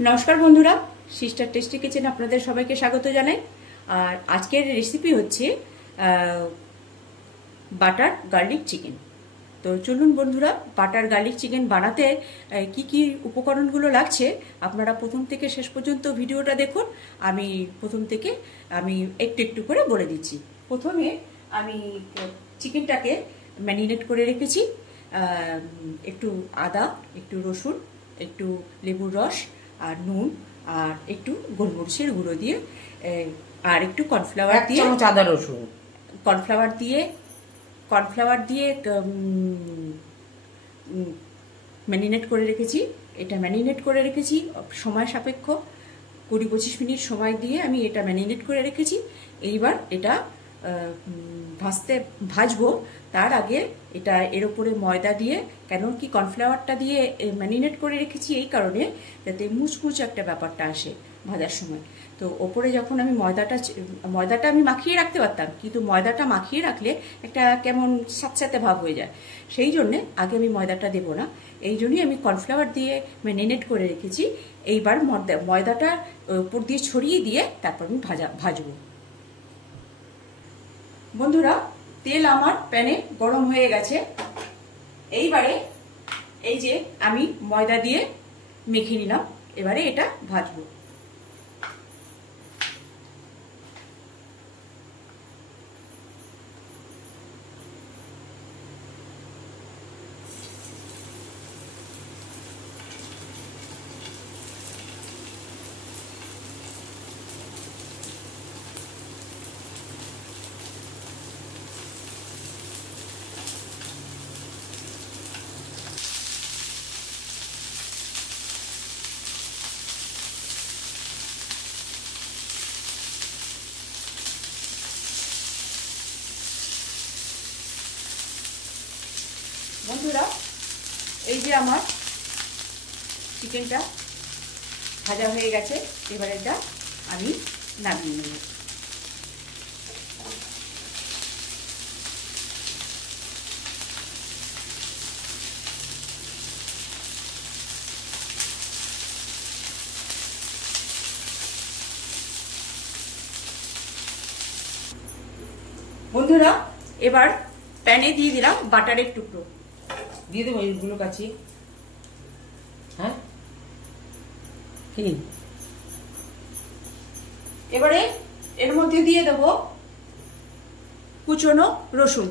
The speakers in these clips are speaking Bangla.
नमस्कार बंधुरा सिस्टार टेस्टी किचेन आपनादेर सबाइके स्वागत जानाई। और आजकेर रेसिपि होच्छे बाटार गार्लिक चिकेन। तो चलुन बंधुरा बाटार गार्लिक चिकेन बानाते की उपकरणगुलो लागछे आपनारा प्रथम थेके शेष पर्यन्त भिडियोटा देखुन। आमी प्रथम थेके आमी एकटु एकटु करे बोले दिচ্ছি। प्रथमे आमी चिकेनटाके मैरिनेट करे रेखेছি, एकटु आदा, एकटु रसुन, एकटु लेबुर रस और नून और एकटू गोलमरिचेर गुঁড়ো दिए और एकटू कर्नफ्लावर दिए आदा रसुन कर्नफ्लावर दिए मैरिनेट करे रेखेছি। এটা मैरिनेट करे रेखेছি समय सापेक्ष 20-25 मिनट समय दिए आमी এটা मैरिनेट करे रेखेছি। এইবার এটা भाजबो तार आगे এটা এর উপরে ময়দা দিয়ে, কেন কি কর্নফ্লাওয়ারটা দিয়ে ম্যারিনেট করে রেখেছি এই কারণে যাতে মুচমুচ একটা ব্যাপারটা আসে ভাজার সময়। তো ওপরে যখন আমি ময়দাটা আমি মাখিয়ে রাখতে পারতাম, কিন্তু ময়দাটা মাখিয়ে রাখলে একটা কেমন স্যাঁতস্যাঁতে ভাব হয়ে যায়, সেই জন্যে আগে আমি ময়দাটা দেবো না। এই জন্যই আমি কর্নফ্লাওয়ার দিয়ে ম্যারিনেট করে রেখেছি। এইবার ময়দাটা উপর দিয়ে ছড়িয়ে দিয়ে তারপর আমি ভাজবো। বন্ধুরা তেল আমার প্যানে গরম হয়ে গেছে। এইবারে এই যে আমি ময়দা দিয়ে মেখে নিলাম, এবারে এটা ভাজবো। বন্ধুরা এই যে আমার চিকেনটা ভাজা হয়ে গেছে, এবার এটা আমি নামিয়ে নেব। বন্ধুরা এবার প্যানে দিয়ে দিলাম বাটারের টুকরো, দিয়ে দেবো এইগুলো কাছে। হ্যাঁ কি এবারে এর মধ্যে দিয়ে দেবো কুচনো রসুন,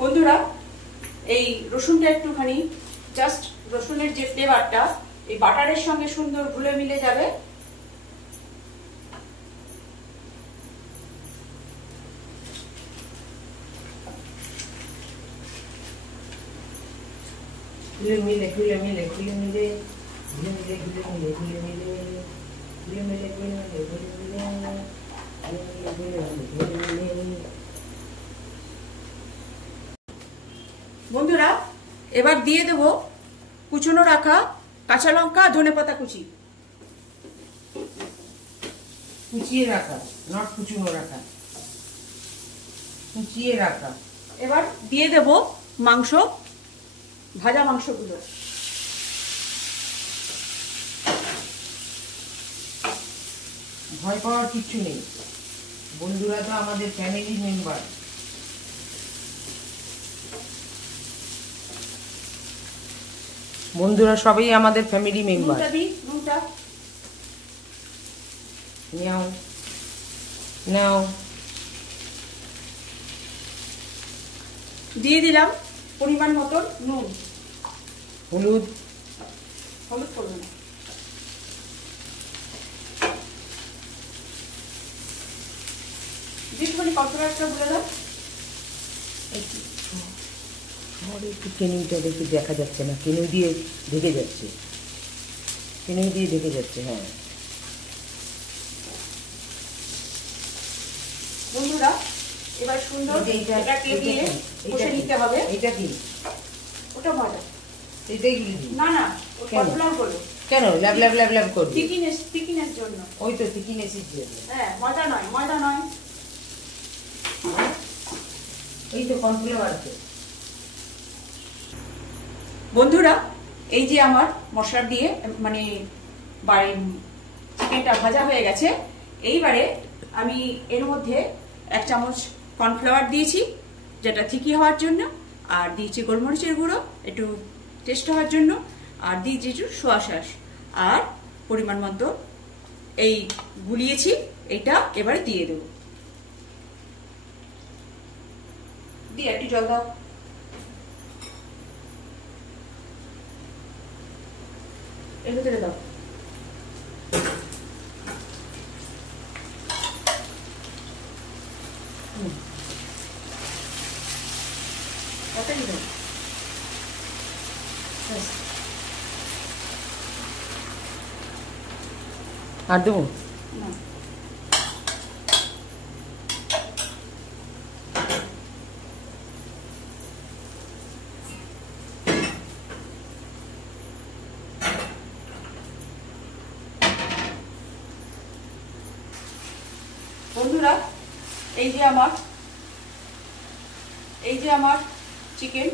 বন্ধুরা এই রসুনটা একটুখানি জাস্ট রসুনের যে ফ্লেভারটা এই বাটারের সঙ্গে সুন্দর ঘুলে মিলে যাবে। ঘুলে মিলে ঘুলে মিলে ঘুলে মিলে ঘুলে মিলে ঘুলে মিলে ঘুলে মিলে ঘুলে মিলে ঘুলে মিলে ঘুলে মিলে। বন্ধুরা এবার দিয়ে দেব কুচনো রাখা কাঁচা লঙ্কা, ধনেপাতা কুচি, কুচিয়ে রাখা, নট কুচনো রাখা, কুচিয়ে রাখা। এবার দিয়ে দেব মাংস, ভাজা মাংসগুলো। ভয় পাওয়ার কিচ্ছু নেই, বন্ধুরা তো আমাদের ফ্যামিলি মেম্বার। বন্ধুরা সবাই আমাদের ফ্যামিলি মেম্বার। নাও নাও দিয়ে দিলাম পরিমাণ মতো নুন, হলুদ করব না, দিয়ে কত একটা বলে দাও। আমার একটু কেনুইটা দেখে দেখা যাচ্ছে না, কেনুই দিয়ে ঢেকে যাচ্ছে, কেনুই দিয়ে ঢেকে যাচ্ছে। হ্যাঁ বন্ধুরা, এবার সুন্দর এটাকে দিয়ে কষে নিতে হবে। এটা কি? ওটা ভাজা। এটাই না না, কতলা করো কেন? ল্যাব ল্যাব ল্যাব ল্যাব করবে? থিকনেস জন্য। ওই তো থিকনেসের জন্য। হ্যাঁ, ময়দা নয়। এই তো কর্নফ্লাওয়ার আছে। বন্ধুরা, এই যে আমার মশলা দিয়ে মানে চিকেনটা ভাজা হয়ে গেছে। এইবারে আমি এর মধ্যে 1 চামচ কর্নফ্লাওয়ার দিয়েছি, যেটা থিকি হওয়ার জন্য, আর দিয়েছি গোলমরিচের গুঁড়ো একটু টেস্ট হওয়ার জন্য, আর দিয়েছি একটু সোয়া সস, আর পরিমাণ মতো এই গুলিয়েছি, এটা এবারে দিয়ে দেবো। দিয়ে একটু জল দাও। এর ভিতরে দাও। আর দেবো? বন্ধুরা, এই যে আমার চিকেন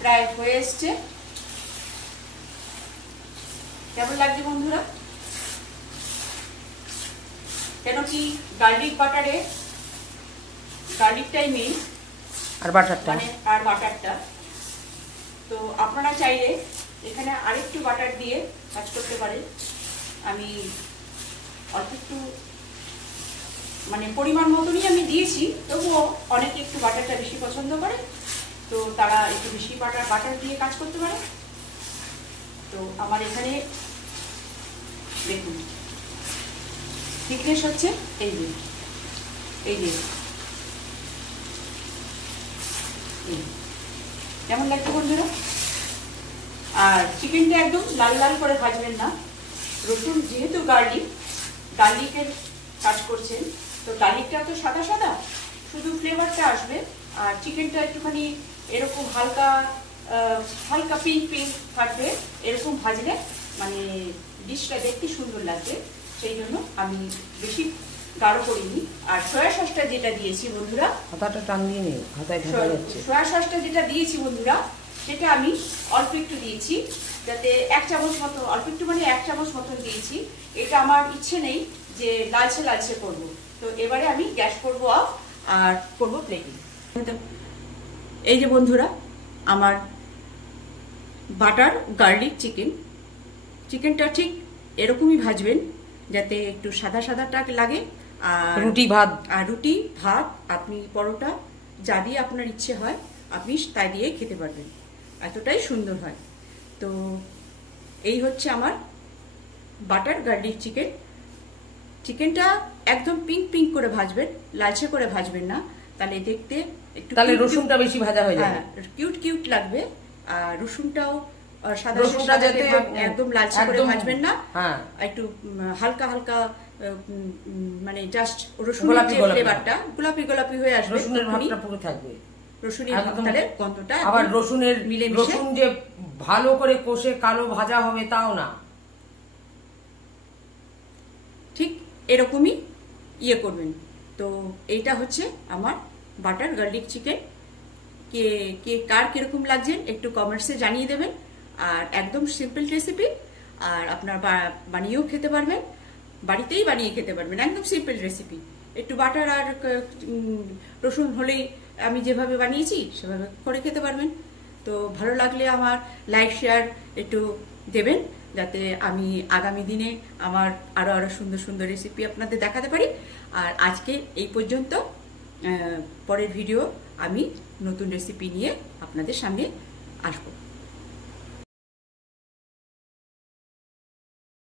প্রায় হয়ে এসছে। কেমন লাগছে বন্ধুরা? কেন কি গার্লিক বাটারে, গার্লিকটাই মেইন, আর বাটারটা, আর বাটারটা। তো আপনারা চাইলে এখানে আরেকটু বাটার দিয়ে কাজ করতে পারেন। আমি অল্প একটু মানে পরিমাণ মতনই আমি দিয়েছি, তবুও অনেকে একটু বাটারটা বেশি পছন্দ করে, তো তারা একটু বেশি বাটার দিয়ে কাজ করতে পারে। তো আমার এখানে দেখুন থিকনেস হচ্ছে এই যে কেমন লাগছে বন্ধুরা? আর চিকেনটা একদম লাল লাল করে ভাজবেন না। রসুন যেহেতু গার্লিকের কাজ করছেন, তো গার্লিকটা তো সাদা সাদা, শুধু ফ্লেভারটা আসবে। আর চিকেনটা একটুখানি এরকম হালকা পিঙ্ক থাকবে, এরকম ভাজলে মানে ডিশটা দেখতে সুন্দর লাগবে। সেই জন্য আমি বেশি গাঢ় করিনি। আর সয়া সসটা যেটা দিয়েছি বন্ধুরা, হাতাটা টান দিয়ে নেই, হাতায় ঢাকা যাচ্ছে। সয়া সসটা যেটা দিয়েছি বন্ধুরা, সেটা আমি অল্প একটু দিয়েছি, যাতে 1 চামচ মতো, অল্প একটু মানে 1 চামচ মতন দিয়েছি। এটা আমার ইচ্ছে নেই যে লালচে করবো। তো এবারে আমি গ্যাস করবো অফ আর করবো প্লেটিং। এই যে বন্ধুরা, আমার বাটার গার্লিক চিকেনটা ঠিক এরকমই ভাজবেন, যাতে একটু সাদা সাদাটা লাগে। আর রুটি ভাত আপনি পরোটা যা দিয়ে আপনার ইচ্ছে হয় আপনি তাই দিয়ে খেতে পারবেন, এতটাই সুন্দর হয়। তো এই হচ্ছে আমার বাটার গার্লিক চিকেনটা একদম পিঙ্ক করে ভাজবেন, লালচে করে ভাজবেন না, তাহলে দেখতে একটু, তাহলে রসুনটা বেশি ভাজা হয়ে যাবে, কিউট লাগবে। আর রসুনটা যাতে একদম লালচে করে ভাজবেন না, একটু হালকা মানে জাস্ট রসুনের যে ফ্লেভারটা গোলাপি হয়ে আসবে, রসুনের ভাবটা পুরো থাকবে, রসুনের ভাবটার গন্ধটা। আবার রসুন যে ভালো করে কষে কালো ভাজা হবে তাও না, ঠিক এরকমই করবেন। তো এইটা হচ্ছে আমার বাটার গার্লিক চিকেন। কার কিরকম লাগছে একটু কমেন্টসে জানিয়ে দেবেন। আর একদম সিম্পল রেসিপি, আর আপনার বানিয়েও খেতে পারবেন, বাড়িতেই বানিয়ে খেতে পারবেন, একদম সিম্পল রেসিপি। একটু বাটার আর রসুন হলেই আমি যেভাবে বানিয়েছি সেভাবে করে খেতে পারবেন। তো ভালো লাগলে আমার লাইক শেয়ার একটু দেবেন, যাতে আমি আগামী দিনে আমার আরো সুন্দর রেসিপি আপনাদের দেখাতে পারি। আর আজকে এই পর্যন্ত, পরের ভিডিও আমি নতুন রেসিপি নিয়ে আপনাদের সামনে আসবো।